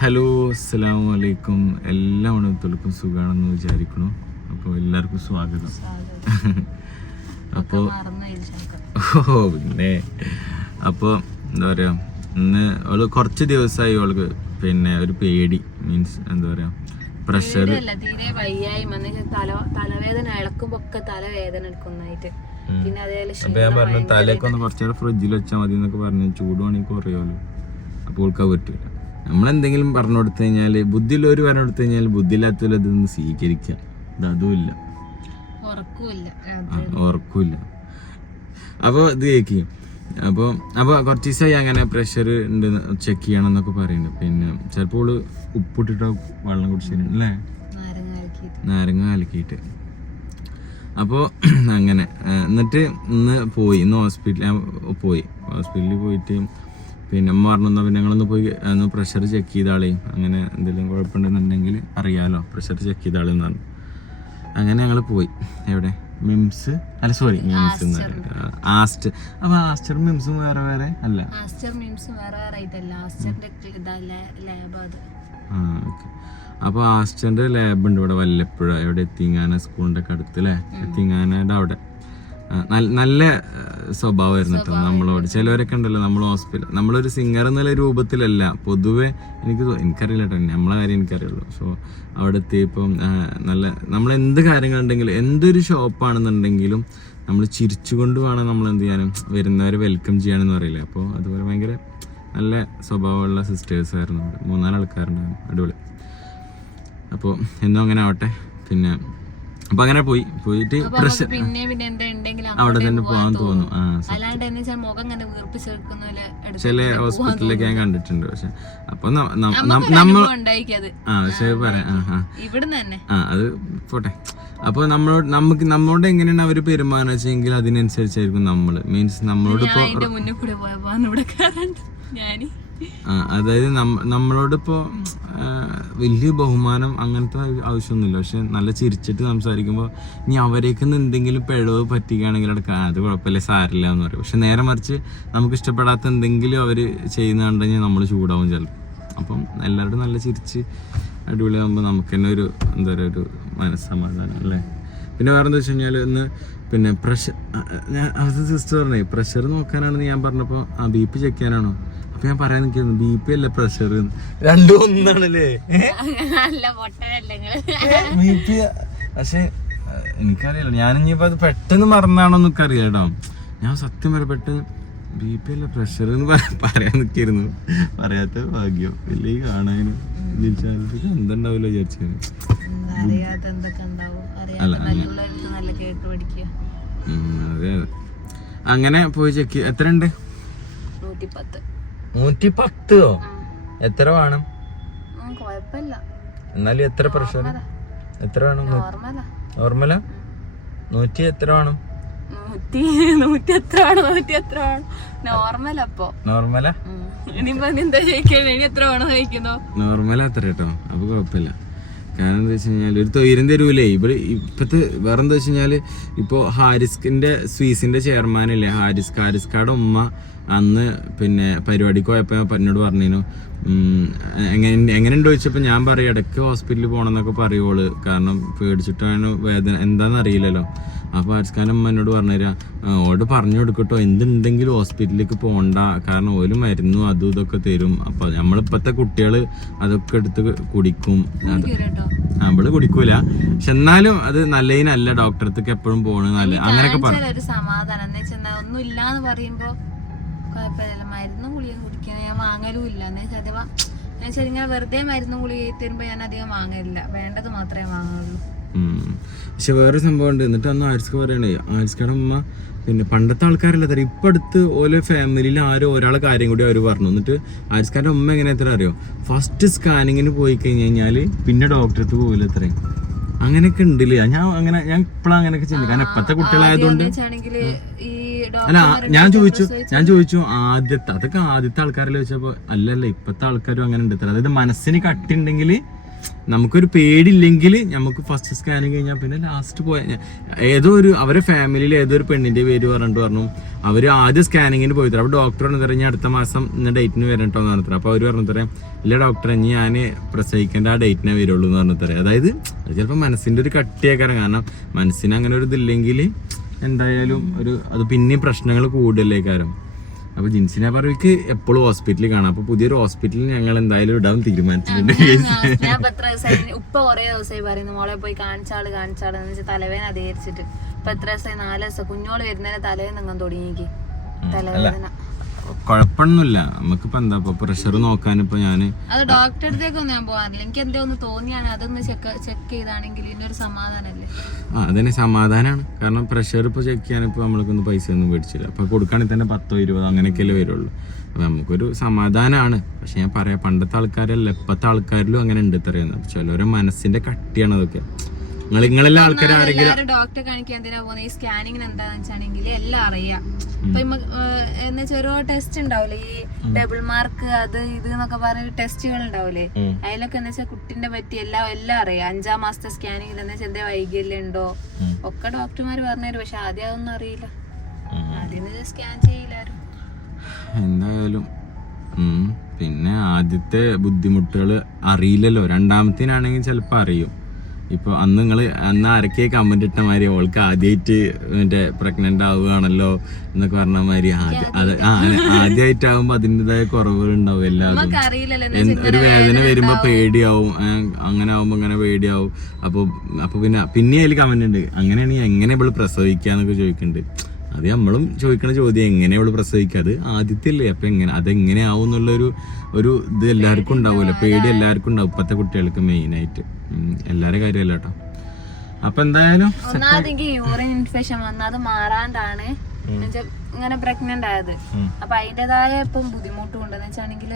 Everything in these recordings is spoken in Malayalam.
ഹലോ അസ്സാം വലൈക്കും എല്ലാ മണത്തുകൾക്കും സുഖമാണെന്ന് വിചാരിക്കണു അപ്പോൾ എല്ലാവർക്കും സ്വാഗതം. അപ്പോൾ ഓ പിന്നെ. അപ്പോൾ എന്താ പറയുക ഇന്ന് അവൾ കുറച്ച് ദിവസമായി അവൾക്ക് പിന്നെ ഒരു പേടി. മീൻസ് എന്താ പറയുക പ്രഷർ തീരെ വയ്യായി വന്നിട്ട് തല തലവേദന ഇളക്കുമ്പോ ഒക്കെ തലവേദന എടുക്കുന്നതായിട്ട് പിന്നെ അതേപോലെ ഞാൻ പറഞ്ഞു തലേക്കൊന്ന് ഒന്ന് നേരം ഫ്രിഡ്ജിൽ വെച്ചാൽ മതി എന്നൊക്കെ പറഞ്ഞു ചൂടുവാണെങ്കിൽ കുറയുമല്ലോ. അപ്പോൾ ഉൾക്കാൻ പറ്റില്ല. നമ്മളെന്തെങ്കിലും പറഞ്ഞു കൊടുത്തു കഴിഞ്ഞാൽ ബുദ്ധിയുള്ളവർ പറഞ്ഞു കൊടുത്തു കഴിഞ്ഞാൽ ബുദ്ധിയില്ലാത്തവർ ഇതൊന്ന് സ്വീകരിക്കുക ഇത് അതുമില്ല ഉറക്കൂല അപ്പോൾ ഇത് കേക്ക്. അപ്പോൾ അപ്പോൾ കുറച്ച് ദിവസമായി അങ്ങനെ പ്രഷർ ഉണ്ട് ചെക്ക് ചെയ്യണം എന്നൊക്കെ പറയുന്നുണ്ട് പിന്നെ ചിലപ്പോൾ ഉപ്പിട്ടിട്ടോ വെള്ളം കുടിച്ചിട്ടുണ്ട് അല്ലേ? നാരങ്ങ കലക്കിയിട്ട്. അപ്പോൾ അങ്ങനെ. എന്നിട്ട് ഇന്ന് പോയി. ഇന്ന് ഹോസ്പിറ്റലിൽ പോയി. ഹോസ്പിറ്റലിൽ പോയിട്ട് പിന്നെ അമ്മ പറഞ്ഞു "എന്നാ പിന്നെ ഞങ്ങളൊന്ന് പോയി ഒന്ന് പ്രഷർ ചെക്ക് ചെയ്താളേ. അങ്ങനെ എന്തെങ്കിലും കുഴപ്പമുണ്ടെന്നുണ്ടെങ്കിൽ അറിയാമല്ലോ പ്രഷർ ചെക്ക് ചെയ്താളേ എന്ന് പറഞ്ഞു അങ്ങനെ ഞങ്ങൾ പോയി. എവിടെ? മിംസ് അല്ല സോറി മിംസ് ആസ്റ്റർ അപ്പൊ ആസ്റ്റർ മിംസും വേറെ വേറെ അല്ല? ആസ്റ്റർ മീൻസ് വേറെ ആസ്റ്ററിന്റെ ലാബ് അത്. ആ ഓക്കെ. അപ്പോൾ ആസ്റ്ററിന്റെ ലാബ് ഉണ്ട് ഇവിടെ വല്ലപ്പുഴ. എവിടെ? എത്തിങ്ങാന സ്കൂളിന്റെ ഒക്കെ അടുത്ത് അല്ലേ എത്തിങ്ങാനയുടെ അവിടെ. നല്ല- സ്വഭാവമായിരുന്നു കേട്ടോ നമ്മളോട്. ചിലവരൊക്കെ ഉണ്ടല്ലോ നമ്മൾ ഹോസ്പിറ്റൽ നമ്മളൊരു സിംഗർ എന്നുള്ള രൂപത്തിലല്ല. പൊതുവെ എനിക്ക് എനിക്കറിയില്ല കേട്ടോ നമ്മളെ കാര്യം എനിക്കറിയുള്ളൂ. സോ അവിടെ എത്തിയപ്പം നല്ല നമ്മൾ എന്ത് കാര്യങ്ങളുണ്ടെങ്കിലും എന്തൊരു ഷോപ്പാണെന്നുണ്ടെങ്കിലും നമ്മൾ ചിരിച്ചുകൊണ്ട് വേണം നമ്മൾ എന്ത് ചെയ്യാനും. വരുന്നവരെ വെൽക്കം ചെയ്യാനെന്ന് പറയില്ലേ. അപ്പോൾ അതുപോലെ ഭയങ്കര നല്ല സ്വഭാവമുള്ള സിസ്റ്റേഴ്സ് ആയിരുന്നു. മൂന്നാൽ ആൾക്കാരുണ്ടായിരുന്നു അടിപൊളി. അപ്പോൾ എന്നും അങ്ങനെ ആവട്ടെ. പിന്നെ അപ്പോൾ അങ്ങനെ പോയി. പോയിട്ട് അപ്പൊ പിന്നെ പിന്നെ അവിടെ തന്നെ പോകാൻ തോന്നും. ചില ഹോസ്പിറ്റലിലൊക്കെ ഞാൻ കണ്ടിട്ടുണ്ട് പക്ഷെ. അപ്പൊ നമ്മൾ ആ പക്ഷേ പറയാം. അത് പോട്ടെ. അപ്പോൾ നമ്മളോട് നമുക്ക് നമ്മളോട് എങ്ങനെയാണ് അവർ പെരുമാറുക വെച്ചെങ്കിൽ അതിനനുസരിച്ചായിരിക്കും നമ്മൾ മീൻസ് നമ്മളോട് ഞാൻ അതായത് നമ്മളോട് നമ്മളോടിപ്പോ വലിയ ബഹുമാനം അങ്ങനത്തെ ആവശ്യമൊന്നുമില്ല. പക്ഷെ നല്ല ചിരിച്ചിട്ട് സംസാരിക്കുമ്പോൾ ഇനി അവരേക്ക് എന്തെങ്കിലും പിഴവ് പറ്റുകയാണെങ്കിൽ എടുക്കാം. അത് കുഴപ്പമില്ല സാരില്ല എന്ന് പറയും. പക്ഷെ നേരെ മറിച്ച് നമുക്ക് ഇഷ്ടപ്പെടാത്ത എന്തെങ്കിലും അവർ ചെയ്യുന്നുണ്ടെങ്കിൽ നമ്മൾ ചൂടാവും ചിലപ്പോൾ. അപ്പം എല്ലാവരോടും നല്ല ചിരിച്ച് അടിപൊളിയാകുമ്പോൾ നമുക്ക് തന്നെ ഒരു എന്താ പറയുക ഒരു മനസ്സമാധാനം അല്ലേ? പിന്നെ വേറെ എന്താ വെച്ച് കഴിഞ്ഞാൽ ഇന്ന് പിന്നെ പ്രഷർ ഞാൻ അവസ്ഥ സിസ്റ്റർ പറഞ്ഞേ പ്രഷർ നോക്കാനാണെന്ന് ഞാൻ പറഞ്ഞപ്പോൾ ആ ബി പി ചെക്ക് ചെയ്യാനാണോ? അപ്പൊ ഞാൻ പറയാൻ നിൽക്കുന്നു ബി പി അല്ല പ്രഷർ രണ്ടും ഒന്നാണല്ലേ ബി പി പക്ഷെ എനിക്കറിയില്ല. ഞാൻ ഇനിയിപ്പോ അത് പെട്ടെന്ന് മറന്നാണോ എന്നൊക്കെ അറിയാം കേട്ടോ ഞാൻ സത്യം വരെ പെട്ടെന്ന് ബി പി അല്ല പ്രഷർ എന്ന് പറയാൻ നിൽക്കായിരുന്നു. പറയാത്ത ഭാഗ്യം. വലിയ കാണാനും? എന്തുണ്ടാവില്ല വിചാരിച്ചു. അതെ അങ്ങനെ പോയി ചെക്ക് എത്ര ഉണ്ട് നൂറ്റിപ്പത്ത്. നൂറ്റി പത്തോ എത്ര വേണം? എന്നാലും എത്ര പ്രഷർ എത്ര വേണം? നോർമല. നോർമലാ? നൂറ്റി എത്ര വേണം? നൂറ്റി നൂറ്റി എത്ര വേണം? നൂറ്റി എത്ര വേണം? നോർമൽ അപ്പൊ. നോർമലാ? ഉം. ഇനിയിപ്പോ നീ എന്താ ചോദിക്കണേ ഇനി എത്ര വേണം കഴിക്കുന്നു നോർമലാ അത്ര കേട്ടോ. അപ്പൊ കുഴപ്പമില്ല. കാരണം എന്താ വെച്ച് കഴിഞ്ഞാൽ ഒരു തൊയിരം തരൂലേ. ഇവിടെ ഇപ്പത്തെ വേറെ എന്താ വെച്ച് കഴിഞ്ഞാൽ ഇപ്പോ ഹാരിസ്കിന്റെ സ്വീസിന്റെ ചെയർമാൻ അല്ലേ ഹാരിസ് ഹാരിസ്കാട് ഉമ്മ അന്ന് പിന്നെ പരിപാടിക്ക് പോയപ്പോ എന്നോട് പറഞ്ഞിരുന്നു എങ്ങനെ എങ്ങനെയുണ്ട് ചോദിച്ചപ്പോ ഞാൻ പറയും ഇടയ്ക്ക് ഹോസ്പിറ്റലിൽ പോകണം എന്നൊക്കെ പറയുവോൾ കാരണം പേടിച്ചിട്ടാണ് വേദന എന്താന്ന് അറിയില്ലല്ലോ. അപ്പൊ ഹാരിസ്ഖാൻ എന്നോട് പറഞ്ഞുതരാ. ഓട് പറഞ്ഞു കൊടുക്കട്ടോ. എന്തുണ്ടെങ്കിലും ഹോസ്പിറ്റലിലേക്ക് പോകണ്ട കാരണം ഓൽ മരുന്നും അതും ഇതൊക്കെ തരും. അപ്പൊ നമ്മളിപ്പത്തെ കുട്ടികൾ അതൊക്കെ എടുത്ത് കുടിക്കും. നമ്മൾ കുടിക്കൂല. പക്ഷെ എന്നാലും അത് നല്ലതിനല്ല. ഡോക്ടർക്ക് എപ്പോഴും പോണ നല്ല അങ്ങനെയൊക്കെ പറഞ്ഞു ഒരു സമാധാനം. പറയുമ്പോ കുഴപ്പമില്ല മരുന്നും ഗുളിയും കുടിക്കുന്നത് ഞാൻ വാങ്ങലും ഇല്ല. അഥവാ ഇങ്ങനെ വെറുതെ മരുന്നും ഗുളിക തരുമ്പോ ഞാൻ അധികം വാങ്ങലില്ല. വേണ്ടത് മാത്രമേ വാങ്ങുള്ളൂ. പക്ഷെ വേറെ സംഭവം ഉണ്ട്. എന്നിട്ട് അന്ന് ആരിസ്ക പറയണേ ആരിസ്കയുടെ അമ്മ പിന്നെ പണ്ടത്തെ ആൾക്കാരല്ല തരാം ഇപ്പം അടുത്ത് ഓരോ ഫാമിലിയിൽ ആരോ ഒരാളെ കാര്യം കൂടി അവർ പറഞ്ഞു. എന്നിട്ട് ആരിസ്കാരുടെ അമ്മ എങ്ങനെ എത്ര അറിയോ? ഫസ്റ്റ് സ്കാനിങ്ങിന് പോയി കഴിഞ്ഞ് കഴിഞ്ഞാൽ പിന്നെ ഡോക്ടറെടുത്ത് പോകില്ല അത്രയും അങ്ങനെയൊക്കെ ഉണ്ടല്ലേ? ഞാൻ അങ്ങനെ ഞാൻ ഇപ്പോഴും അങ്ങനെയൊക്കെ ചെയ്യുന്നത്. കാരണം ഇപ്പത്തെ കുട്ടികളായതുകൊണ്ട് അല്ല ഞാൻ ചോദിച്ചു ഞാൻ ചോദിച്ചു ആദ്യത്തെ അതൊക്കെ ആദ്യത്തെ ആൾക്കാരിൽ വെച്ചപ്പോ അല്ലല്ല ഇപ്പത്തെ ആൾക്കാരും അങ്ങനെ ഉണ്ട് അതായത് മനസ്സിന് കട്ടുണ്ടെങ്കിൽ നമുക്കൊരു പേടില്ലെങ്കിൽ നമുക്ക് ഫസ്റ്റ് സ്കാനിങ് കഴിഞ്ഞാൽ പിന്നെ ലാസ്റ്റ് പോയ ഏതോ ഒരു അവരെ ഫാമിലിയിൽ ഏതോ ഒരു പെണ്ണിന്റെ പേര് പറഞ്ഞിട്ട് പറഞ്ഞു. അവർ ആദ്യം സ്കാനിങ്ങിന് പോയി തരാം അപ്പോൾ ഡോക്ടർ പറഞ്ഞു തരാം ഞാൻ അടുത്ത മാസം ഇന്ന ഡേറ്റിന് വരട്ടോ എന്ന് പറഞ്ഞു തരാം അപ്പോൾ അവർ പറഞ്ഞു തരാം ഇല്ല ഡോക്ടർ ഇനി ഞാൻ പ്രസവിക്കേണ്ട ആ ഡേറ്റിനെ വരുള്ളൂ എന്ന് പറഞ്ഞു തരാം അതായത് അത് ചിലപ്പോൾ മനസ്സിന്റെ ഒരു കട്ടിയേക്കാരം കാരണം മനസ്സിന് അങ്ങനെ ഒരു ഇതില്ലെങ്കിൽ എന്തായാലും ഒരു അത് പിന്നെയും പ്രശ്നങ്ങൾ കൂടുതലേ അപ്പൊ ജിൻസിനെ പറവിക്ക് എപ്പോഴും ഹോസ്പിറ്റലിൽ കാണാം. അപ്പൊ പുതിയൊരു ഹോസ്പിറ്റലിൽ ഞങ്ങൾ എന്തായാലും ഇടാൻ തീരുമാനിച്ചിട്ടുണ്ട്. ഉപ്പ കൊറേ ദിവസമായി പറയുന്നു മോളെ പോയി കാണിച്ചാൾ കാണിച്ചാൾ എന്ന് വെച്ചാൽ തലവേദന അധികരിച്ചിട്ട്. ഇപ്പൊ എത്ര ദിവസമായി നാല് ദിവസം. കുഞ്ഞോൾ വരുന്നതിന് തലേന്ന് നിങ്ങൾ തുടങ്ങിക്ക് തലവേദന. കുഴപ്പമൊന്നുമില്ല. നമുക്കിപ്പോ എന്താ ഇപ്പൊ പ്രഷർ നോക്കാനിപ്പോ ഞാൻ അത് ഡോക്ടറെ അടുത്തേക്കൊന്നും ഞാൻ പോകാറില്ല. എനിക്ക് എന്തോ ഒന്ന് തോന്നിയാണ്. അതൊന്ന് ചെക്ക് ചെക്ക് ചെയ്താണെങ്കിൽ ഇതിനൊരു സമാധാനല്ലേ? ആ അതിന് സമാധാനമാണ് കാരണം പ്രഷർ ഇപ്പൊ ചെക്ക് ചെയ്യാൻ ഇപ്പൊ നമ്മൾക്കൊന്നും പൈസ ഒന്നും മേടിച്ചില്ല. അപ്പൊ കൊടുക്കുകയാണെങ്കിൽ തന്നെ പത്തോ ഇരുപതോ അങ്ങനെയൊക്കെയല്ലേ വരുള്ളൂ. അപ്പൊ നമുക്കൊരു സമാധാനമാണ് പക്ഷെ ഞാൻ പറയാം പണ്ടത്തെ ആൾക്കാരല്ല ഇപ്പത്തെ ആൾക്കാരിലും അങ്ങനെ ഉണ്ട് ഇത്രയുന്നത് ചിലവരെ മനസ്സിന്റെ കട്ടിയാണ് അതൊക്കെ. നിങ്ങൾ നിങ്ങളെല്ലാം ആൾക്കാർ ആരെങ്കിലും ഡോക്ടറെ കാണിക്കാൻ എന്തിനാ പോകുന്നത് ഈ സ്കാനിങ്ങിന് എന്താന്ന് വെച്ചാണെങ്കിൽ എല്ലാം അറിയാം. ഇപ്പൊ ഏഹ്, എന്ന് വെച്ചാൽ ഓരോ ടെസ്റ്റ് ഉണ്ടാവില്ലേ ഈ ഡബിൾ മാർക്ക് അത് ഇത് എന്നൊക്കെ പറഞ്ഞ ടെസ്റ്റുകൾ ഉണ്ടാവില്ലേ. അതിലൊക്കെ എന്ന് വെച്ചാൽ കുട്ടിന്റെ പറ്റി എല്ലാം എല്ലാം അറിയാം. അഞ്ചാം മാസത്തെ സ്കാനിങ്ങിൽ എന്ന് വെച്ചാൽ എന്താ വൈകല്യം ഉണ്ടോ? ഒക്കെ ഡോക്ടർമാർ പറഞ്ഞുതരും പക്ഷെ ആദ്യം അതൊന്നും അറിയില്ല. ആദ്യം സ്കാൻ ചെയ്യില്ലാരും എന്തായാലും പിന്നെ ആദ്യത്തെ ബുദ്ധിമുട്ടുകൾ അറിയില്ലല്ലോ. രണ്ടാമത്തേനാണെങ്കിൽ ചിലപ്പോൾ അറിയും. ഇപ്പൊ അന്ന് നിങ്ങൾ അന്ന് ആരൊക്കെ കമന്റ് ഇട്ട മാതിരി ഓൾക്ക് ആദ്യമായിട്ട് മറ്റേ പ്രഗ്നന്റ് ആവുകയാണല്ലോ എന്നൊക്കെ പറഞ്ഞ മാതിരി ആദ്യം അത് ആ ആദ്യമായിട്ടാവുമ്പോ അതിന്റെതായ കുറവുകളുണ്ടാവും എല്ലാവരും. ഒരു വേദന വരുമ്പോൾ. പേടിയാവും. അങ്ങനെ ആവുമ്പോ അങ്ങനെ പേടിയാവും. അപ്പൊ അപ്പൊ പിന്നെ പിന്നെ അതിൽ കമന്റ് ഉണ്ട് അങ്ങനെയാണെങ്കിൽ എങ്ങനെ ഇവൾ പ്രസവിക്കാന്നൊക്കെ ചോദിക്കുന്നുണ്ട് അത് നമ്മളും ചോദിക്കണ ചോദ്യം എങ്ങനെ അവൾ പ്രസവിക്കുക അത് ആദ്യത്തെ അല്ലേ അപ്പൊ എങ്ങനെ അതെങ്ങനെ ആവും എന്നുള്ളൊരു ഒരു ഇത് എല്ലാവർക്കും ഉണ്ടാവുമല്ലോ. പേടി എല്ലാവർക്കും ഉണ്ടാവും ഇപ്പത്തെ കുട്ടികൾക്ക് മെയിൻ ആയിട്ട്. ഉം, എല്ലാരെ കാര്യമല്ല കേട്ടോ. അപ്പൊ എന്തായാലും ഒന്നാമത് യൂറിൻ ഇൻഫെക്ഷൻ വന്ന അത് മാറാണ്ടാണ്. ഇങ്ങനെ പ്രഗ്നന്റ് ആയത്. അപ്പൊ അതിന്റേതായ ഇപ്പം ബുദ്ധിമുട്ടും ഉണ്ട്. വെച്ചാണെങ്കിൽ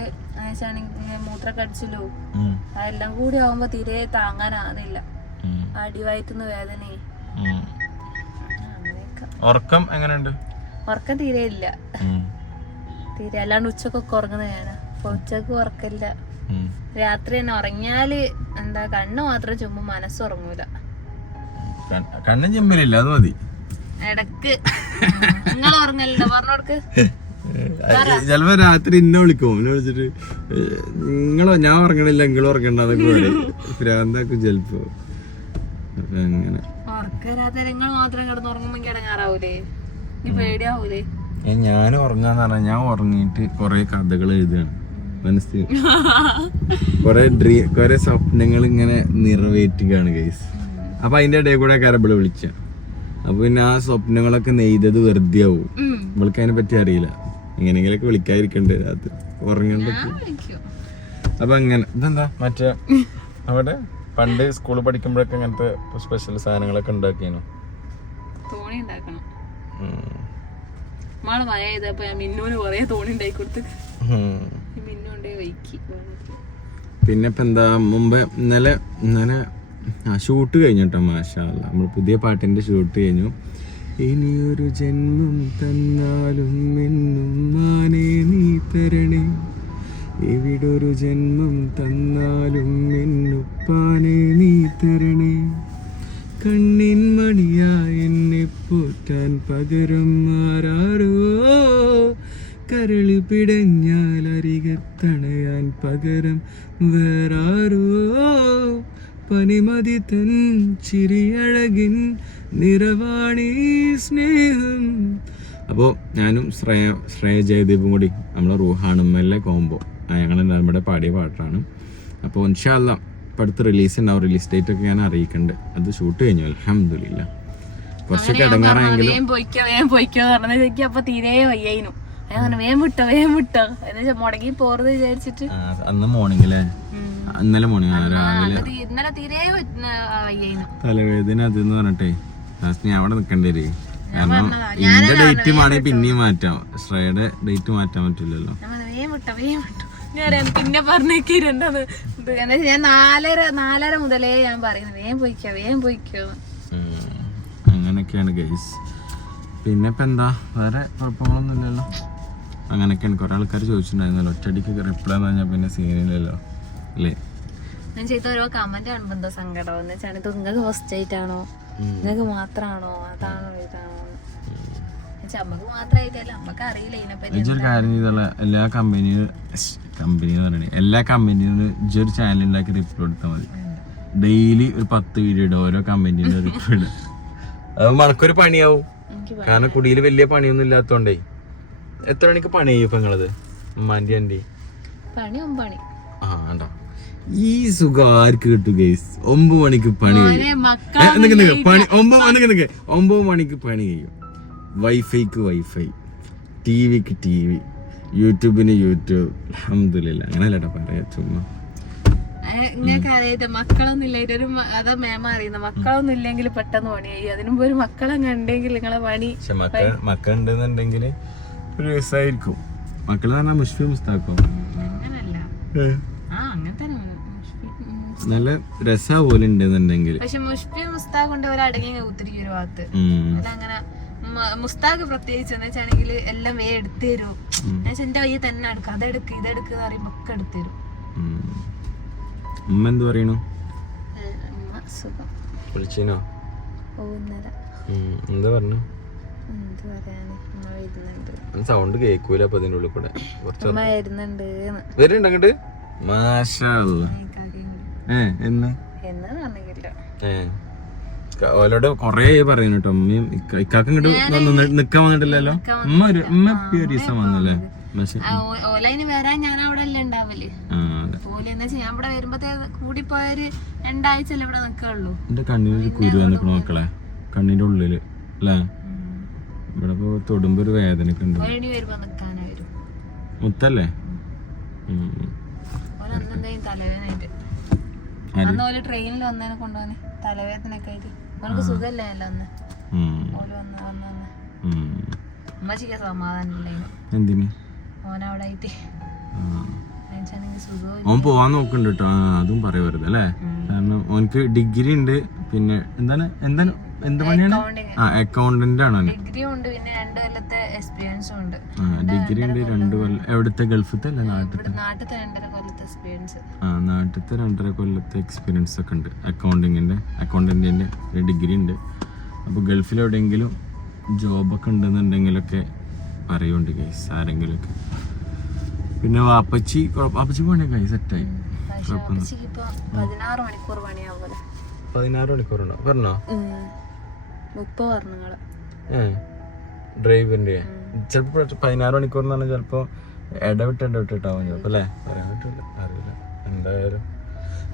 മൂത്രക്കടിച്ചിലോ അതെല്ലാം കൂടി ആവുമ്പോ തീരെ താങ്ങാനാവുന്നില്ല. അടിവയറ്റുന്ന വേദനയെ ഉറക്കം എങ്ങനെയുണ്ട്? ഉറക്കം തീരെ ഇല്ല. തീരെ. അല്ലാണ്ട് ഉച്ചക്കൊക്കെ ഉറങ്ങുന്ന ഞാനാ. അപ്പൊ ഉച്ചയ്ക്ക് ഉറക്കില്ല രാത്രി തന്നെ ഉറങ്ങിയാൽ എന്താ കണ്ണ് മാത്രം ചുമ്മാ മനസ്സുറങ്ങൂല കണ്ണ്- കണ്ണും ചെമ്പലില്ല അത് മതി. ഇടയ്ക്ക് നിങ്ങൾ ഉറങ്ങല്ലോ പറഞ്ഞോടക്ക് ചിലപ്പോ രാത്രി ഇന്നെ വിളിക്കും. എന്നെ വിളിച്ചിട്ട് നിങ്ങളോ ഞാൻ ഉറങ്ങണില്ല നിങ്ങൾ ഉറങ്ങണ്ടെന്നൊക്കെ പറയും. ഭ്രാന്താക്കും ചിലപ്പോ. അപ്പൊ അങ്ങനെ. ഉറക്കരാതെ നിങ്ങൾ മാത്രം കിടങ്ങാറാവൂലേ പേടിയാവൂലേ? ഞാൻ ഉറങ്ങാന്ന് പറഞ്ഞാൽ ഞാൻ ഉറങ്ങിയിട്ട് കൊറേ കഥകൾ എഴുതുകയാണ് മനസ്സിൽ കൊറേ ഡ്രീ കൊറേ സ്വപ്നങ്ങൾ ഇങ്ങനെ നിറവേറ്റുകയാണ് ഗൈസ് അപ്പൊ അതിന്റെ ഇടയിൽ കൂടെ കരബിൾ വിളിച്ച. അപ്പൊ പിന്നെ ആ സ്വപ്നങ്ങളൊക്കെ നെയ്തത് വെറുതെ ആവും. ഇവൾക്ക് അതിനെ പറ്റി അറിയില്ല. എങ്ങനെയെങ്കിലൊക്കെ വിളിക്കാതിരിക്കണ്ടേ രാത്രി. വിളിക്കും. അപ്പൊ അങ്ങനെ ഇതെന്താ? മറ്റേ അവിടെ പണ്ട് സ്കൂളിൽ പഠിക്കുമ്പോഴൊക്കെ അങ്ങനത്തെ സ്പെഷ്യൽ സാധനങ്ങളൊക്കെ ഉണ്ടാക്കിയാനോ തോണി ഉണ്ടാക്കണം. നമ്മൾ മഴ ചെയ്തപ്പോ ഞാൻ മിന്നുവിന് കൊറേ തോണി ഉണ്ടാക്കി കൊടുത്ത് മിന്നു കൊണ്ടേ വൈക്കി പിന്നെ ഇപ്പൊ എന്താ മുമ്പ് ഇന്നലെ ഇന്നലെ ആ ഷൂട്ട് കഴിഞ്ഞിട്ടോ മാഷാല്ല മാഷാ നമ്മൾ പുതിയ പാട്ടിന്റെ ഷൂട്ട് കഴിഞ്ഞു. ഇനിയൊരു ജന്മം തന്നാലും എന്നും മാനേ നീ തരണേ. എവിടൊരു ജന്മം തന്നാലും എന്നുപ്പാനെ നീ തരണേ. കണ്ണിൻ മണിയായി എന്നെ പോറ്റാൻ പകരം മാറാരോ കരൾ പിടഞ്ഞാൽ അരികത്തണയാൻ പകരം വേറാരോ. പനിമതി തൻ ചിരിയഴകിൻ നിറവാണി സ്നേഹം. അപ്പോൾ ഞാനും ശ്രേയ ശ്രേയ ജയദീപും കൂടി നമ്മളെ റൂഹാണുമ്മല്ലേ കോംബോ. ഞങ്ങൾ നമ്മുടെ പാടിയ പാട്ടാണ്. അപ്പോൾ ഇൻഷാല്ല ഇപ്പം അടുത്ത് റിലീസ് ഉണ്ടാവും. റിലീസ് ഡേറ്റ് ഒക്കെ ഞാൻ അറിയിക്കുന്നുണ്ട് അത് ഷൂട്ട് കഴിഞ്ഞു അലഹമില്ല കുറച്ചൊക്കെ ഇടങ്ങാറായെങ്കിലും അന്ന് മോർണിംഗ് ഇന്നലെ മോർണിംഗ് രാവിലെ? തലവേദന അതെന്ന് പറഞ്ഞിട്ടേ. ലാസ്റ്റ് ഞാൻ അവിടെ നിൽക്കേണ്ടി വരും കാരണം. എന്റെ ഡേറ്റ് വേണമെങ്കിൽ പിന്നെയും മാറ്റാം. ശ്രേയുടെ ഡേറ്റ് മാറ്റാൻ പറ്റില്ലല്ലോ. ഞാൻ പിന്നെ പറഞ്ഞേക്ക് രണ്ടത് ഇത് എന്താ വെച്ചാ ഞാൻ നാലര നാലര മുതലേ ഞാൻ പറയുന്നു വേഗം പോയിക്കോ വേഗം പോയിക്കോ. അങ്ങനെയൊക്കെയാണ് ഗൈസ് പിന്നെ ഇപ്പം എന്താ? വേറെ കുഴപ്പങ്ങളൊന്നും ഇല്ലല്ലോ. അങ്ങനെയൊക്കെയാണ്. കുറേ ആൾക്കാർ ചോദിച്ചിട്ടുണ്ടായിരുന്നല്ലോ. ഒറ്റയടിക്ക് റിപ്ലൈ എന്ന് പറഞ്ഞാൽ പിന്നെ സീനില്ലല്ലോ അല്ലേ? ഞാൻ ചെയ്ത ഓരോ കമന്റ് കാണുമ്പോ എന്തോ സങ്കടം. എന്ന് വെച്ചാൽ ഇത് നിങ്ങൾക്ക് ഫസ്റ്റ് ആയിട്ടാണോ നിങ്ങൾക്ക് മാത്രമാണോ അതാണോ ഇതാണോ? എന്നുവെച്ചാ അമ്മയ്ക്ക് മാത്രമായിട്ടല്ല അമ്മയ്ക്ക് അറിയില്ല ഇതിനെപ്പറ്റി ഇജൊരു കാര്യം ചെയ്തുള്ള എല്ലാ കമ്പനിയും കമ്പനി എന്ന് പറയുന്നത് എല്ലാ കമ്പനിയും ഒരു ചാനൽ ഉണ്ടാക്കി റിപ്ലൈ കൊടുത്താൽ മതി. ഡെയിലി ഒരു പത്ത് വീഡിയോ ഇടും ഓരോ കമ്പനിയുടെ റിപ്ലൈ ഇടും. അത് മണക്കൊരു പണിയാവും. കാരണം കുടിയിൽ വലിയ പണിയൊന്നും ഇല്ലാത്തോണ്ടേ. എത്ര മണിക്ക് പണി ചെയ്യും ഇപ്പൊ നിങ്ങളത് ഉമ്മാന്റെ ആന്റി. പണി ഒമ്പണി. ആ കണ്ടോ? ഈ സുഖം ആർക്ക് കിട്ടും ഗൈസ് ഒമ്പത് മണിക്ക് പണി കഴിയും. നിക്ക്. പണി ഒമ്പത്. ഒമ്പത് മണിക്ക് പണി കഴിയും. വൈഫൈക്ക് വൈഫൈ ടി വിക്ക് ടി വി യൂട്യൂബിന് യൂട്യൂബ്. അഹമ്മദില്ല അങ്ങനെയല്ലട്ടാ പറയാ ചുമ്മാ. നിങ്ങൾക്ക് അറിയാത്ത മക്കളൊന്നും ഇല്ല ഒരു മ- അതാ മേമ അറിയുന്ന. മക്കളൊന്നും ഇല്ലെങ്കിൽ പെട്ടെന്ന് പണിയായി. അതിനുമ്പോ ഒരു മക്കളെ കണ്ടെങ്കിൽ നിങ്ങളെ പണി മക്കൾ ഉണ്ടെന്നുണ്ടെങ്കിൽ ഒരു രസമായിരിക്കും മക്കൾ പറഞ്ഞാൽ മുഷ്ഫി മുസ്താക്കോ? അങ്ങനല്ല. നല്ല രസപോലെ ഉണ്ടെന്നുണ്ടെങ്കിൽ പക്ഷെ മുഷ്ഫി മുസ്താഖ് കൊണ്ട് ഒത്തിരി ഒരു ഭാഗത്ത്. മുസ്താഖ് പ്രത്യേകിച്ച് എന്ന് വെച്ചാണെങ്കിൽ എല്ലാം വേ എടുത്തു തരും. എന്നുവെച്ചാൽ എന്റെ വയ്യ തന്നെ എടുക്കും. അതെടുക്ക് ഇതെടുക്ക് എന്ന് പറയുമ്പോ ഒക്കെ എടുത്തു തരും. ഉമ്മ എന്ത് പറയണു? സുഖം. വിളിച്ചീനോ. എന്താ പറഞ്ഞു? സൗണ്ട് കേൾക്കൂല അപ്പൊ അതിന്റെ ഉള്ളിൽ കൂടെ. വരുന്നുണ്ട് അങ്ങോട്ട്? മാഷാ എന്ന്? എന്ന് പറഞ്ഞില്ല. ഏ. ക- ഓലോട് കൊറേ പറയുന്നു കേട്ടോ അമ്മയും ഇക്ക- ഇക്കാക്ക് ഇങ്ങോട്ട് നിക്കാൻ വന്നിട്ടില്ലല്ലോ? ഉമ്മ ഒരു ഉമ്മ ഒരു ദിവസം വന്നല്ലേ? വരാൻ ഞാൻ അവിടെ അല്ലേ ഉണ്ടാവൽ ഓൽ വരുമ്പത്തേ കൂടിപ്പോയൊരു രണ്ടാഴ്ച ഇവിടെ നിൽക്കുള്ളൂ എന്റെ കണ്ണിനൊരു കുരു വന്നിക്കണ മക്കളെ. കണ്ണിന്റെ ഉള്ളിൽ അല്ലേ ഇവിടെ ഇപ്പൊ തൊടുമ്പോ ഒരു വേദനയൊക്കെ ഉണ്ട്. മുത്തല്ലേ? ട്രെയിനിൽ വന്നതിനെ കൊണ്ടുപോന്നെ. തലവേദനയൊക്കെ ആയിട്ട്. ഓനക്ക് സുഖല്ലേ അല്ല അന്ന്. ഓൽ വന്ന് വന്ന് വന്ന്. ഉം. ഉമ്മച്ചിക്ക് സമാധാനം ഇല്ലായിരുന്നു എന്തിന് ഓനവിടെ ആയിട്ട് ഓൻ പോവാൻ നോക്കുന്നുണ്ട് കേട്ടോ അതും പറയരുത് അല്ലേ? കാരണം ഓനക്ക് ഡിഗ്രി ഉണ്ട്. പിന്നെ എന്താണ്? എന്താണ്? എന്ത് പണിയാണ്? അക്കൗണ്ടിങ് ആ അക്കൗണ്ടന്റ് ആണ് ഓന്. ഉണ്ട് പിന്നെ രണ്ട് കൊല്ലത്തെ എക്സ്പീരിയൻസും ഉണ്ട്. ഡിഗ്രി ഉണ്ട് രണ്ട് കൊല്ലം എവിടുത്തെ? ഗൾഫത്തെ അല്ല? നാട്ടിലത്തെ? ഇവിടെ നാട്ടിലത്തെ രണ്ടര കൊല്ലത്തെ എക്സ്പീരിയൻസ് ആ നാട്ടിലത്തെ രണ്ടര കൊല്ലത്തെ എക്സ്പീരിയൻസ് ഒക്കെ ഉണ്ട്. അക്കൗണ്ടിങ്ങിന്റെ അക്കൗണ്ടന്റിന്റെ ഒരു ഡിഗ്രി ഉണ്ട്. അപ്പോൾ ഗൾഫിൽ എവിടെയെങ്കിലും ജോബൊക്കെ ഉണ്ടെന്നുണ്ടെങ്കിലൊക്കെ പറയുന്നുണ്ട് ഗൈസ് ആരെങ്കിലുമൊക്കെ പിന്നെ വാപ്പച്ചി വാപ്പച്ചി പണിയൊക്കെ കൈ സെറ്റായി പതിനാറ് മണിക്കൂർ പണിയാവൂല പതിനാറ് മണിക്കൂറുണ്ടോ? പറഞ്ഞോ. മുപ്പത് വർണങ്ങൾ. ഏ. ഡ്രൈവറിന്റെ ചിലപ്പോ പതിനാറ് മണിക്കൂർ എന്ന് പറഞ്ഞാൽ ചിലപ്പോ ഇടവിട്ട് ഇടവിട്ടിട്ടാവും ചിലപ്പോ അല്ലേ? പറയാൻ പറ്റില്ല അറിയില്ല. എന്തായാലും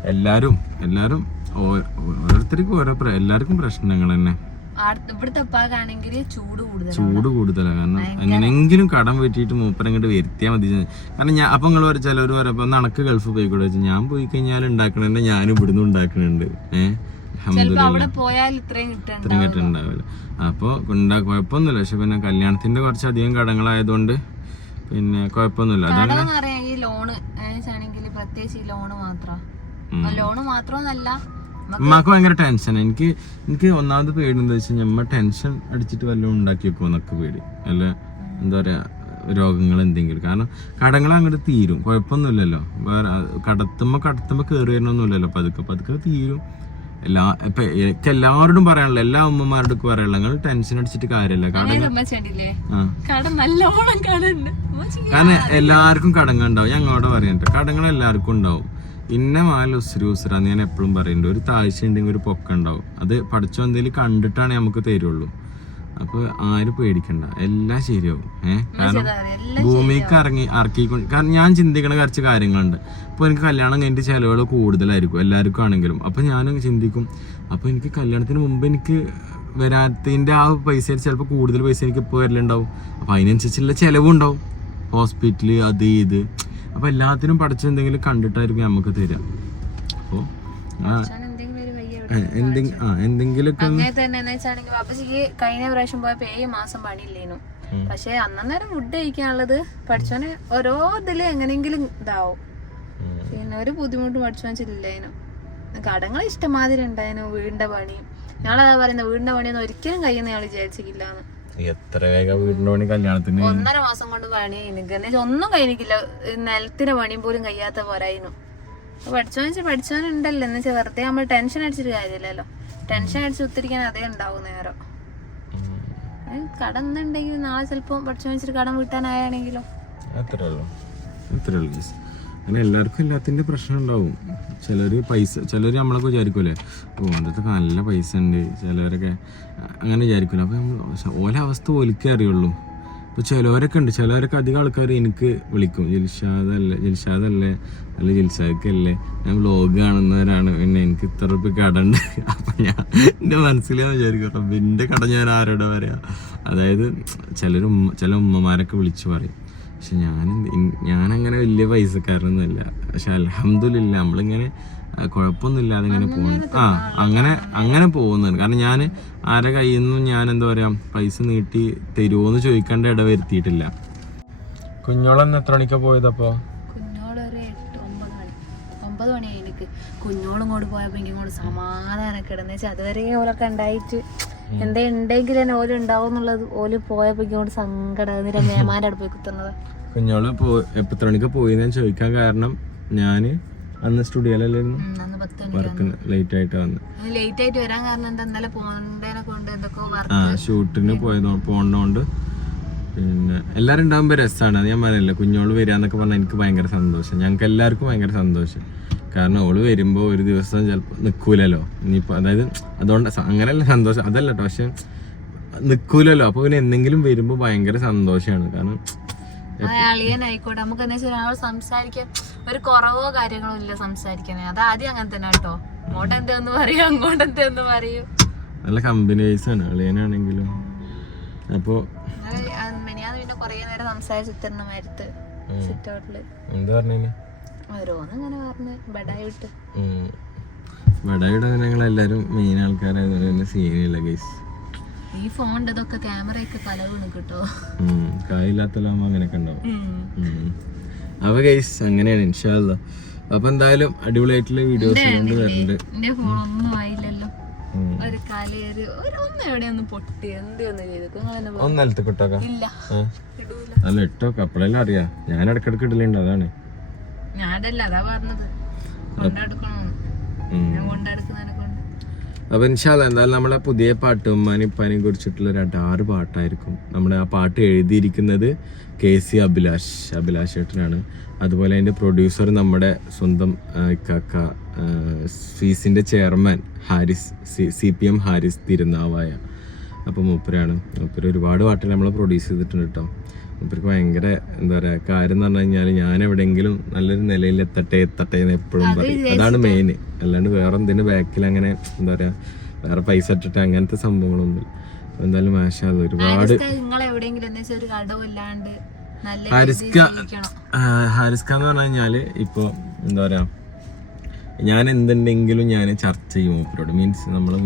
എല്ലാരും എല്ലാരും ഓരോരുത്തർക്കും ഓരോ എല്ലാവർക്കും പ്രശ്നങ്ങൾ തന്നെ. ഇവിടുത്തെ ചൂട് കൂടുതലാണ്. ചൂട് കൂടുതലാണ് കാരണം എങ്ങനെങ്കിലും കടം വെട്ടിയിട്ട് മൂപ്പരം ഇങ്ങോട്ട് വരുത്തിയാൽ മതി. കാരണം ഞാൻ അപ്പൊ നിങ്ങൾ പറയും ചിലവർ പറയും അപ്പൊ നടക്ക് ഗൾഫ് പോയിക്കൂടെ? വെച്ചാൽ ഞാൻ പോയി കഴിഞ്ഞാൽ ഉണ്ടാക്കണേ ഞാനും ഇവിടുന്ന് ഉണ്ടാക്കണുണ്ട്. ഏഹ് ഇത്രയും കിട്ടുന്നുണ്ടാവില്ല. അപ്പോൾ ഉണ്ടാ കുഴപ്പമൊന്നുമില്ല. പക്ഷെ പിന്നെ കല്യാണത്തിന്റെ കുറച്ച് അധികം കടങ്ങളായതുകൊണ്ട് പിന്നെ കുഴപ്പമൊന്നുമില്ല. അതാണ് ഈ ലോണ് പ്രത്യേകിച്ച് ഈ ലോണ് മാത്രം. ലോണ് മാത്രമൊന്നല്ല ഉമ്മാക്ക് ഭയങ്കര ടെൻഷൻ എനിക്ക് എനിക്ക് ഒന്നാമത് പേടി എന്താ വെച്ചാൽ നമ്മ ടെൻഷൻ അടിച്ചിട്ട് വല്ലതും ഉണ്ടാക്കി വെക്കുമോ എന്നൊക്കെ പേടി. അല്ല എന്താ പറയാ രോഗങ്ങൾ എന്തെങ്കിലും. കാരണം കടങ്ങൾ അങ്ങോട്ട് തീരും. കുഴപ്പമൊന്നുമില്ലല്ലോ. വേറെ കടത്തുമ്പോ കടത്തുമ്പോ കയറി വരണമൊന്നുമില്ലല്ലോ. പതുക്കെ പതുക്കെ തീരും. എല്ലാ ഇപ്പൊ എനിക്ക് എല്ലാവരോടും പറയാനുള്ള എല്ലാ ഉമ്മമാരോടും പറയാനുള്ള നിങ്ങൾ ടെൻഷൻ അടിച്ചിട്ട് കാര്യമില്ല. കാരണം എല്ലാവർക്കും കടങ്ങൾ ഉണ്ടാവും. ഞങ്ങളോട് പറയാനുണ്ട് കടങ്ങൾ എല്ലാവർക്കും ഉണ്ടാവും. ഇന്ന മാല ഉസ്രി ഉസ്രാന്ന് ഞാൻ എപ്പോഴും പറയുന്നുണ്ട് ഒരു താഴ്ച ഉണ്ടെങ്കിൽ ഒരു പൊക്ക ഉണ്ടാവും. അത് പഠിച്ചോ എന്തെങ്കിലും കണ്ടിട്ടാണ് നമുക്ക് തരുള്ളൂ. അപ്പൊ ആരും പേടിക്കണ്ട. എല്ലാം ശരിയാവും. ഏഹ് കാരണം ഭൂമിക്ക് ഇറങ്ങി ഇറക്കിക്കൊണ്ട് കാരണം ഞാൻ ചിന്തിക്കണ കുറച്ച് കാര്യങ്ങളുണ്ട്. അപ്പോൾ എനിക്ക് കല്യാണം കഴിഞ്ഞിട്ട് ചിലവുകൾ കൂടുതലായിരിക്കും എല്ലാവർക്കും ആണെങ്കിലും. അപ്പോൾ ഞാൻ ചിന്തിക്കും അപ്പോൾ എനിക്ക് കല്യാണത്തിന് മുമ്പ് എനിക്ക് വരാത്തതിന്റെ ആ പൈസ ചിലപ്പോൾ കൂടുതൽ പൈസ എനിക്ക് ഇപ്പോൾ വരലുണ്ടാവും. അപ്പോൾ അതിനനുസരിച്ചുള്ള ചിലവും ഉണ്ടാവും ഹോസ്പിറ്റൽ അത് ഇത്. അപ്പോൾ എല്ലാത്തിനും പഠിച്ച എന്തെങ്കിലും കണ്ടിട്ടായിരിക്കും നമുക്ക് തരിക. അപ്പോൾ എന്തെങ്കിലും ആ എന്തെങ്കിലുമൊക്കെ കഴിഞ്ഞ പ്രാവശ്യം പോയപ്പോ ഏഴ് മാസം പണിയില്ലേനു. പക്ഷെ അന്നേരം ഫുഡ് കഴിക്കാനുള്ളത് പഠിച്ചോനെ ഓരോ ഇതിൽ എങ്ങനെയെങ്കിലും ഇതാവും. പിന്നെ ഒരു ബുദ്ധിമുട്ട് പഠിച്ചോൻ ചെല്ലില്ലേനു കടങ്ങൾ ഇഷ്ടമാതിരി ഉണ്ടായിരുന്നു വീടിന്റെ പണി. ഞങ്ങളതാ പറയുന്നത് വീടിന്റെ പണിയൊന്നും ഒരിക്കലും കഴിയുന്ന ഞങ്ങൾ വിചാരിച്ചിട്ടില്ലാന്ന്. എത്ര വേഗം വീടിന്റെ പണി കല്യാണത്തിന് ഒന്നര മാസം കൊണ്ട് പണി എനിക്ക് ഒന്നും കഴിഞ്ഞിട്ടില്ല. നിലത്തിന്റെ പണിയും പോലും കഴിയാത്ത പോരായിരുന്നു. പഠിച്ചോന്ന് വെച്ചാൽ പഠിച്ചോനുണ്ടല്ലോ എന്ന് വെച്ചാൽ വെറുതെ നമ്മൾ ടെൻഷൻ അടിച്ചിട്ട് കാര്യമില്ലല്ലോ. ടെൻഷൻ അടിച്ച് ഒത്തിരിക്കാൻ അതേ ഉണ്ടാവും നേരം. കടന്നുണ്ടെങ്കിൽ കടം എന്നുണ്ടെങ്കിൽ നാളെ ചിലപ്പോൾ പഠിച്ചോന്ന് വെച്ചിട്ട് കടം വീട്ടാനായാണെങ്കിലോ. അത്രേ ഉള്ളൂ. അത്രേ ഉള്ളൂ അങ്ങനെ എല്ലാവർക്കും എല്ലാത്തിന്റെ പ്രശ്നം ഉണ്ടാവും ചിലർ പൈസ ചിലർ നമ്മളൊക്കെ വിചാരിക്കൂലേ ഓ അതൊക്കെ നല്ല പൈസ ഉണ്ട് ചിലവരൊക്കെ അങ്ങനെ വിചാരിക്കൂല. അപ്പോൾ നമ്മൾ ഓല അവസ്ഥ ഒലിക്കേ അറിയുള്ളൂ. ഇപ്പോൾ ചിലവരൊക്കെ ഉണ്ട് ചിലവരൊക്കെ അധികം ആൾക്കാർ എനിക്ക് വിളിക്കും. ജിൽഷാദല്ലേ ജിൽഷാദല്ലേ അല്ല ജിൽഷാദക്കല്ലേ ഞാൻ വ്ലോഗ് കാണുന്നവരാണ് പിന്നെ എനിക്ക് ഇത്ര റുപ്യ കടണ്ട്. അപ്പം ഞാൻ എന്റെ മനസ്സിൽ ഞാൻ വിചാരിക്കും എന്റെ കട ഞാൻ ആരോടെ പറയാം? അതായത് ചിലർ ചില ഉമ്മമാരൊക്കെ വിളിച്ചു പറയും. പക്ഷെ ഞാൻ ഞാനങ്ങനെ വലിയ പൈസക്കാരനൊന്നുമല്ല. പക്ഷെ അലഹമില്ല നമ്മളിങ്ങനെ കുഴപ്പമൊന്നുമില്ലാതെ ഇങ്ങനെ പോകുന്നു ആ അങ്ങനെ അങ്ങനെ പോകുന്നുണ്ട് കാരണം ഞാൻ ആരുടെ കയ്യിൽ നിന്നും ഞാൻ എന്താ പറയാ പൈസ നീട്ടി തരുമോന്ന് ചോദിക്കേണ്ട ഇട വരുത്തിയിട്ടില്ല. കുഞ്ഞോളന്ന് എത്ര മണിക്കാ പോയതപ്പോ ഒമ്പത് മണിയായി എനിക്ക്. കുഞ്ഞോളും കൂടെ പോയപ്പോൾ എനിക്ക് കൂടെ സമാധാനം കിടന്നു. വെച്ചാൽ അതുവരെ ഓലൊക്കെ ഉണ്ടായിട്ട് എന്തേ ഉണ്ടെങ്കിൽ തന്നെ ഓൽ ഉണ്ടാവും എന്നുള്ളത് ഓൽ പോയപ്പോണ്ട് സങ്കടം. എന്നിട്ട് അടുത്ത് പോയി കുത്തുന്നത്. കുഞ്ഞോൾ എത്ര മണിക്ക് പോയി ഞാൻ ചോദിക്കാൻ കാരണം ഞാൻ അന്ന് സ്റ്റുഡിയോയിലായിരുന്നു ഉം, അന്ന് പത്ത് മണി വർക്ക് ലേറ്റ് ആയിട്ട് വന്ന്. ലേറ്റ് ആയിട്ട് വരാൻ കാരണം എന്താ ഇന്നലെ പോകേണ്ടതിനെ കൊണ്ട് എന്തൊക്കെ ആ ഷൂട്ടിന് പോയത് പോണോണ്ട്. പിന്നെ എല്ലാവരും ഉണ്ടാകുമ്പോൾ രസമാണ് അത് ഞാൻ പറഞ്ഞില്ല കുഞ്ഞോൾ വരികയെന്നൊക്കെ പറഞ്ഞാൽ എനിക്ക് ഭയങ്കര സന്തോഷം. ഞങ്ങൾക്ക് എല്ലാവർക്കും ഭയങ്കര സന്തോഷം. കാരണം ഓൾ വരുമ്പോൾ ഒരു ദിവസം ചിലപ്പോൾ നിൽക്കൂലല്ലോ ഇനിയിപ്പോൾ അതായത് അതുകൊണ്ട് അങ്ങനെയല്ല സന്തോഷം അതല്ല കേട്ടോ പക്ഷെ നിൽക്കൂലല്ലോ അപ്പോൾ പിന്നെ എന്തെങ്കിലും വരുമ്പോൾ ഭയങ്കര സന്തോഷമാണ് കാരണം അളിയനായിക്കോട്ടെ. നമുക്ക് എന്താ വെച്ചാൽ ഒരാൾ സംസാരിക്കാൻ ഒരു കുറവോ കാര്യങ്ങളോ ഇല്ല സംസാരിക്കാനേ. അത് ആദ്യം അങ്ങനെ തന്നെ കേട്ടോ അങ്ങോട്ട് എന്തെന്ന് പറയൂ അങ്ങോട്ട് എന്തെന്ന് പറയൂ. നല്ല കമ്പനി വൈസ് ആണ് അളിയനാണെങ്കിലും അപ്പോൾ മിനിയാന്ന് പിന്നെ കുറേ നേരം സംസാരിച്ച് തരുന്ന മരത്ത് സിറ്റ് ഔട്ടിൽ. എന്താ പറഞ്ഞു ഓരോന്ന് ഇങ്ങനെ പറഞ്ഞ് ബെഡായി വിട്ട് വടയുടെ ഞങ്ങൾ എല്ലാവരും മെയിൻ ആൾക്കാരായതുകൊണ്ട് സീനില്ല ഗൈസ് ഈ ഫോണിന്റെ ഇതൊക്കെ ക്യാമറയൊക്കെ പല വീണ് കിട്ടോ കായില്ലാത്തല്ലാകുമ്പോൾ അങ്ങനെയൊക്കെ ഉണ്ടാവും. അപ്പൊ ഗൈസ് അങ്ങനെയാണ് ഇൻഷാല്ല അപ്പൊ എന്തായാലും അടിപൊളിയായിട്ടുള്ള വീഡിയോസ് കൊണ്ട് വരുന്നുണ്ട് എന്റെ ഫോൺ ഒന്നും ആയില്ലല്ലോ. ഒരു കലയൊരു ഒരു എവിടെ ഒന്ന് പൊട്ടി എന്തൊന്നും ചെയ്തു? നിങ്ങൾ തന്നെ ഒന്ന് നിലത്ത് കിട്ടോക്ക ഇല്ല. അല്ല ഇട്ടോ കപ്പളെല്ലാം അറിയാം? ഞാൻ ഇടക്കിടക്ക് ഇടലുണ്ട് അതാണ്. ഞാനല്ല അതാ പറഞ്ഞത്. അപ്പൊ ഇൻഷാല്ല എന്തായാലും നമ്മളെ പുതിയ പാട്ട് ഉമ്മാനും ഇപ്പാനെയും കുറിച്ചിട്ടുള്ള ഒരു അടാറ് പാട്ടായിരിക്കും നമ്മുടെ ആ പാട്ട് എഴുതിയിരിക്കുന്നത് കെ സി അഭിലാഷ് അഭിലാഷ് ഏട്ടനാണ്. അതുപോലെ അതിന്റെ പ്രൊഡ്യൂസർ നമ്മുടെ സ്വന്തം കക്ക ഇക്കാക്ക ആ, chairman Haris C C P M Haris Thirunavaya. അപ്പോൾ മൂപ്പരാണ്. മൂപ്പര് ഒരുപാട് പാട്ടുകൾ നമ്മൾ പ്രൊഡ്യൂസ് ചെയ്തിട്ടുണ്ട് കേട്ടോ മൂപ്പർക്ക് ഭയങ്കര എന്താ പറയാ കാര്യം എന്ന് പറഞ്ഞു കഴിഞ്ഞാൽ ഞാൻ എവിടെയെങ്കിലും നല്ലൊരു നിലയിൽ എത്തട്ടെ എത്തട്ടെ എന്ന് എപ്പോഴും പറയും. അതാണ് മെയിൻ അല്ലാണ്ട് വേറെ എന്തിനു ബാക്കിൽ അങ്ങനെ എന്താ പറയാ വേറെ പൈസ ഇട്ടിട്ട് അങ്ങനത്തെ സംഭവങ്ങളൊന്നും എന്തായാലും മാഷാ ഒരുപാട് ഹാരിസ്ക ഹാരിസ്ക എന്ന് പറഞ്ഞു കഴിഞ്ഞാൽ ഇപ്പൊ എന്താ പറയാ ഞാൻ എന്തുണ്ടെങ്കിലും ഞാൻ ചർച്ച ചെയ്യും മൂപ്പരോട് മീൻസ് നമ്മളെ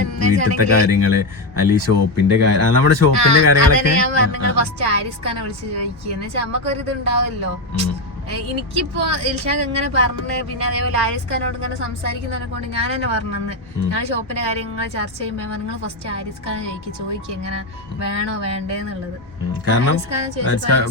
എന്താ വീട്ടിലത്തെ കാര്യങ്ങൾ അല്ലെങ്കിൽ ഷോപ്പിന്റെ കാര്യം നമ്മുടെ ഷോപ്പിന്റെ കാര്യങ്ങളൊക്കെ ഫസ്റ്റ് ആരിസ് ഖാനെ വിളിച്ച് ചോദിക്കുക എന്ന് വെച്ചാൽ നമുക്കൊരു ഇത് ഉണ്ടാവല്ലോ ഉം. ഏ, എനിക്കിപ്പോ ഇൽഷാഖ് എങ്ങനെ പറഞ്ഞു പിന്നെ അതേപോലെ ആരിസ് ഖാനോട് ഇങ്ങനെ സംസാരിക്കുന്നതിനെ കൊണ്ട് ഞാൻ തന്നെ പറഞ്ഞെന്ന് ഞാൻ ഷോപ്പിന്റെ കാര്യങ്ങൾ ചർച്ച ചെയ്യുമ്പോൾ നിങ്ങൾ ഫസ്റ്റ് ആരിസ് ഖാനെ ചോദിക്കും ചോദിക്കുക എങ്ങനെ വേണോ വേണ്ടേന്നുള്ളത്. കാരണം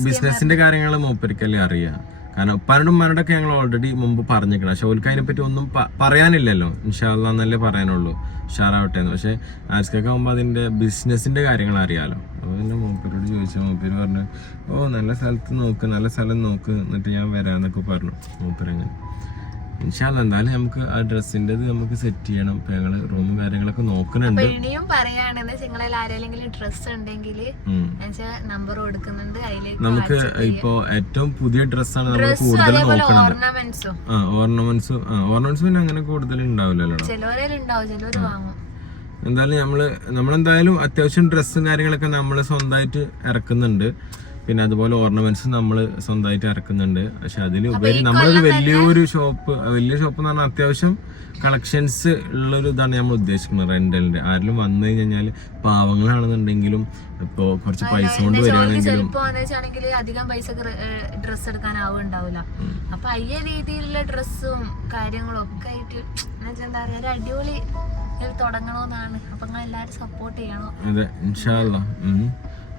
ബിസിനസിന്റെ കാര്യങ്ങൾ മൂപ്പരിക്കല്ലേ അറിയാം. കാരണം ഉപ്പാനോടും ഉമ്മാനോടൊക്കെ ഞങ്ങൾ ഓൾറെഡി മുമ്പ് പറഞ്ഞിരിക്കണം. പക്ഷെ ഓൽക്ക് അതിനെ പറ്റി ഒന്നും പറയാനില്ലല്ലോ. ഇൻഷാല്ല എന്നല്ലേ പറയാനുള്ളൂ. ഉഷാറാവട്ടെ എന്ന്. പക്ഷേ ആസ്കൊക്കെ ആകുമ്പോൾ അതിന്റെ ബിസിനസിന്റെ കാര്യങ്ങൾ അറിയാമല്ലോ അപ്പോൾ പിന്നെ മൂപ്പരോട് ചോദിച്ചു മൂപ്പര് പറഞ്ഞു ഓ നല്ല സ്ഥലത്ത് നോക്ക് നല്ല സ്ഥലം നോക്ക്. എന്നിട്ട് ഞാൻ വരാന്നൊക്കെ പറഞ്ഞു മൂപ്പരങ്ങനെ ഇൻഷാല്ല എന്തായാലും നമുക്ക് ആ ഡ്രസ്സിന്റെ നമുക്ക് സെറ്റ് ചെയ്യണം. ഇപ്പൊ ഞങ്ങൾ റൂമും കാര്യങ്ങളൊക്കെ നോക്കുന്നുണ്ട്. ഇനിയും നിങ്ങളിൽ ആരെങ്കിലും ഡ്രസ്സ് ഉണ്ടെങ്കിൽ. നമ്പർ കൊടുക്കുന്നുണ്ട് അതിലേക്ക് നമുക്ക് ഇപ്പോ ഏറ്റവും പുതിയ ഡ്രസ്സാണ് നമ്മൾ കൂടുതൽ നോക്കുന്നത് ഓർണമെന്റ്സും ഓർണമെന്റ്സ് ഓർണമെന്റ്സ് പിന്നെ അങ്ങനെ കൂടുതൽ ഉണ്ടാവില്ലല്ലോ. ചിലവര് വാങ്ങും. എന്തായാലും നമ്മൾ നമ്മളെന്തായാലും അത്യാവശ്യം ഡ്രസ്സും കാര്യങ്ങളൊക്കെ നമ്മൾ സ്വന്തമായിട്ട് ഇറക്കുന്നുണ്ട്. പിന്നെ അതുപോലെ ഓർണമെന്റ്സ് നമ്മൾ സ്വന്തമായിട്ട് ഇറക്കുന്നുണ്ട്. പക്ഷെ അതിലുപരി ഉപരി നമ്മളൊരു വലിയൊരു ഷോപ്പ് വലിയ ഷോപ്പ് എന്ന് പറഞ്ഞാൽ അത്യാവശ്യം കളക്ഷൻസ് ഉള്ളൊരു ഇതാണ് നമ്മൾ ഉദ്ദേശിക്കുന്നത് റെന്റലിന്റെ ആരെങ്കിലും വന്നു കഴിഞ്ഞാൽ പാവങ്ങളാണെന്നുണ്ടെങ്കിലും ഇപ്പോ കുറച്ച് പൈസ കൊണ്ട് വരികയാണെങ്കിലും അധികം പൈസ ഡ്രസ് എടുക്കാൻ ആവുണ്ടാവില്ല അപ്പൊ അയ്യ രീതിയിലുള്ള ഡ്രസ്സും കാര്യങ്ങളും ഒക്കെ ആയിട്ട് എന്താ പറയാ ഒരു അടിപൊളി ഇത് തുടങ്ങണമെന്നാണ് അപ്പൊ നിങ്ങൾ എല്ലാരും സപ്പോർട്ട് ചെയ്യണം? അതെ ഇൻഷാല്ല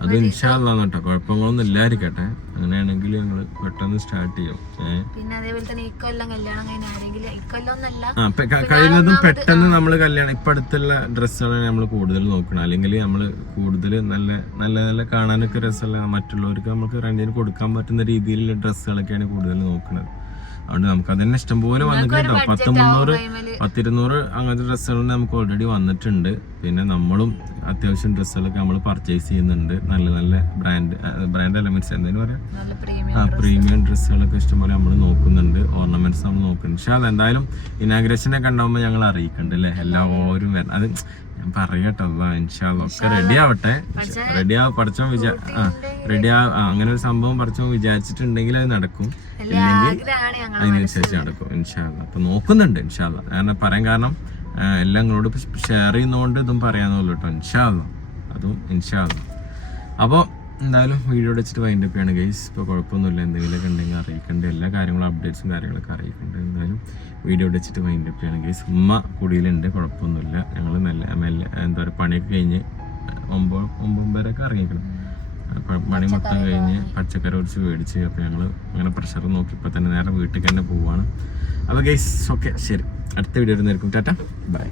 അത് ഇൻഷാല്ലാന്ന് കേട്ടോ കുഴപ്പങ്ങളൊന്നും ഇല്ലായിരിക്കട്ടെ. അങ്ങനെയാണെങ്കിൽ ഞങ്ങൾ പെട്ടെന്ന് സ്റ്റാർട്ട് ചെയ്യും. പിന്നെ അതേപോലെ തന്നെ ഇക്കൊല്ലം കല്യാണം കഴിയുന്നതും പെട്ടെന്ന് നമ്മൾ കല്യാണം ഇപ്പൊ അടുത്തുള്ള ഡ്രസ്സുകളാണ് നമ്മൾ കൂടുതൽ നോക്കണം. അല്ലെങ്കിൽ നമ്മൾ കൂടുതൽ നല്ല നല്ല നല്ല കാണാനൊക്കെ രസമുള്ള മറ്റുള്ളവർക്ക് നമുക്ക് റെന്റിന് കൊടുക്കാൻ പറ്റുന്ന രീതിയിലുള്ള ഡ്രസ്സുകളൊക്കെയാണ് കൂടുതൽ നോക്കുന്നത്. അതുകൊണ്ട് നമുക്ക് അതന്നെ ഇഷ്ടംപോലെ വന്നിട്ടുണ്ട്. പത്ത് മുന്നൂറ് പത്തിരുന്നൂറ് അങ്ങനത്തെ ഡ്രസ്സുകൾ നമുക്ക് ഓൾറെഡി വന്നിട്ടുണ്ട്. പിന്നെ നമ്മളും അത്യാവശ്യം ഡ്രസ്സുകളൊക്കെ നമ്മൾ പർച്ചേസ് ചെയ്യുന്നുണ്ട്. നല്ല നല്ല ബ്രാൻഡ് ബ്രാൻഡ് എലമെന്റ്സ് എന്തെങ്കിലും പറയാം? ആ പ്രീമിയം ഡ്രസ്സുകളൊക്കെ ഇഷ്ടംപോലെ നമ്മൾ നോക്കുന്നുണ്ട്. ഓർണമെന്റ്സ് നമ്മൾ നോക്കുന്നുണ്ട്. പക്ഷെ അതെന്തായാലും ഇനാഗ്രേഷനൊക്കെ ഉണ്ടാകുമ്പോൾ ഞങ്ങൾ അറിയിക്കണ്ട് അല്ലേ എല്ലാവരും വരണം. അത് ഞാൻ പറയട്ടെ ഇൻഷാല്ല ഒക്കെ റെഡി ആവട്ടെ. റെഡി ആ പഠിച്ചോ വിചാ ആ റെഡി ആ ആ, അങ്ങനെ ഒരു സംഭവം പഠിച്ചോ വിചാരിച്ചിട്ടുണ്ടെങ്കിൽ അത് നടക്കും. ഇല്ലെങ്കിൽ അതിനനുസരിച്ച് നടക്കും ഇൻഷാല്ല അപ്പൊ നോക്കുന്നുണ്ട് ഇൻഷാല്ല കാരണം പറയാൻ കാരണം എല്ലാം നിങ്ങളോട് ഷെയർ ചെയ്യുന്നതുകൊണ്ട് ഇതും പറയാന്നുള്ളൂ കേട്ടോ ഇൻഷാല്ല അതും ഇൻഷാല്ല അപ്പോൾ എന്തായാലും വീഡിയോ അടിച്ചിട്ട് വൈൻഡ് അപ്പ് ആണ് ഗൈസ് ഇപ്പോൾ കുഴപ്പമൊന്നുമില്ല. എന്തെങ്കിലുമൊക്കെ ഉണ്ടെങ്കിൽ അറിയിക്കേണ്ട. എല്ലാ കാര്യങ്ങളും അപ്ഡേറ്റ്സും കാര്യങ്ങളൊക്കെ അറിയിക്കേണ്ടത് എന്തായാലും വീഡിയോ അടിച്ചിട്ട് വൈൻഡ് അപ്പ് ആണ് ഗൈസ് ഉമ്മ കുടിയിലുണ്ട്. കുഴപ്പമൊന്നുമില്ല. ഞങ്ങൾ നല്ല മെല്ലെ എന്താ പറയുക പണിയൊക്കെ കഴിഞ്ഞ് ഒമ്പത് ഒമ്പതൊമ്പതരൊക്കെ ഇറങ്ങിക്കണം പണി മൊത്തം കഴിഞ്ഞ് പച്ചക്കറി കുറച്ച് മേടിച്ച് അപ്പോൾ ഞങ്ങൾ അങ്ങനെ പ്രഷർ നോക്കി ഇപ്പോൾ തന്നെ നേരെ വീട്ടിൽ തന്നെ പോവാണ്. അപ്പോൾ ഗൈസ് ഓക്കെ ശരി. അടുത്ത വീഡിയോ വരുന്നതായിരിക്കും. ടാറ്റ. ബൈ